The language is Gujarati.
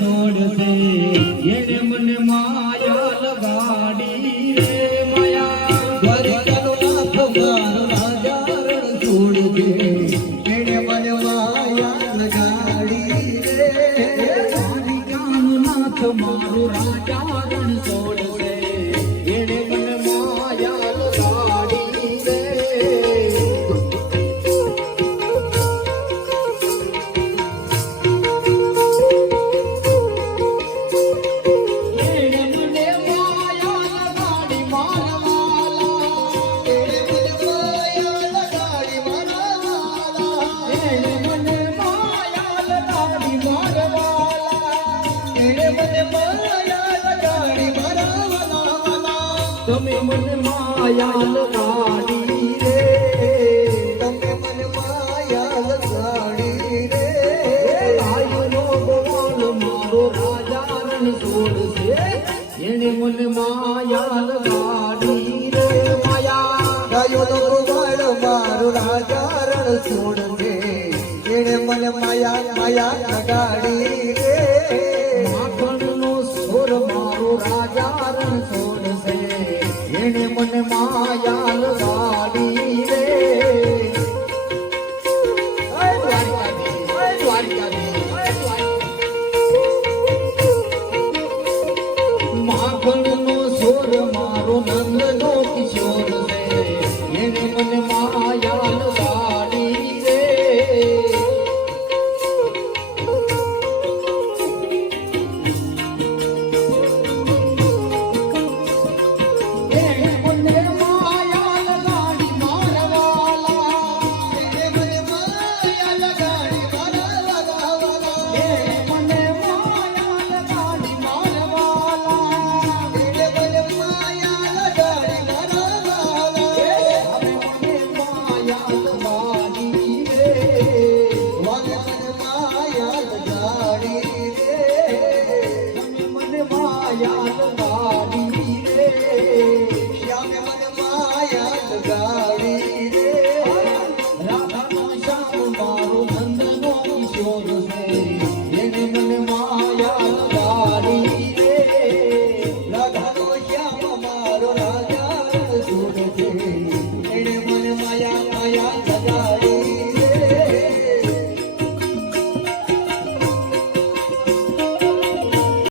છોડશે એને મને માયા લગાડી રે માયા દ્વારિકાનો નાથ મારો રાજા રણ છોડજે એને મને માયા લગાડી રે દ્વારિકાનો નાથ મારો રાજા રણ છોડશે એને મને માયા લગાડી રે તમે મને માયા લગાડી રે તમે મને માયા લગાડી રે આયુનો ગોવાળ મારો રાજા રણ છોડશે એને મને માયા લગાડી રે માયા ગાયોનો ગોવાળ મારો રાજા રણ છોડજે એને મને માયા માયા લગાડી રે માખણનો સોર મારો રાજા રણ છોડશે એને મને માયા લગાડી રે માખણનો સોર મારો નંદનો કિશોર છે એને મને માયા લગાડી રે શ્યામે મને માયા લગાડી રે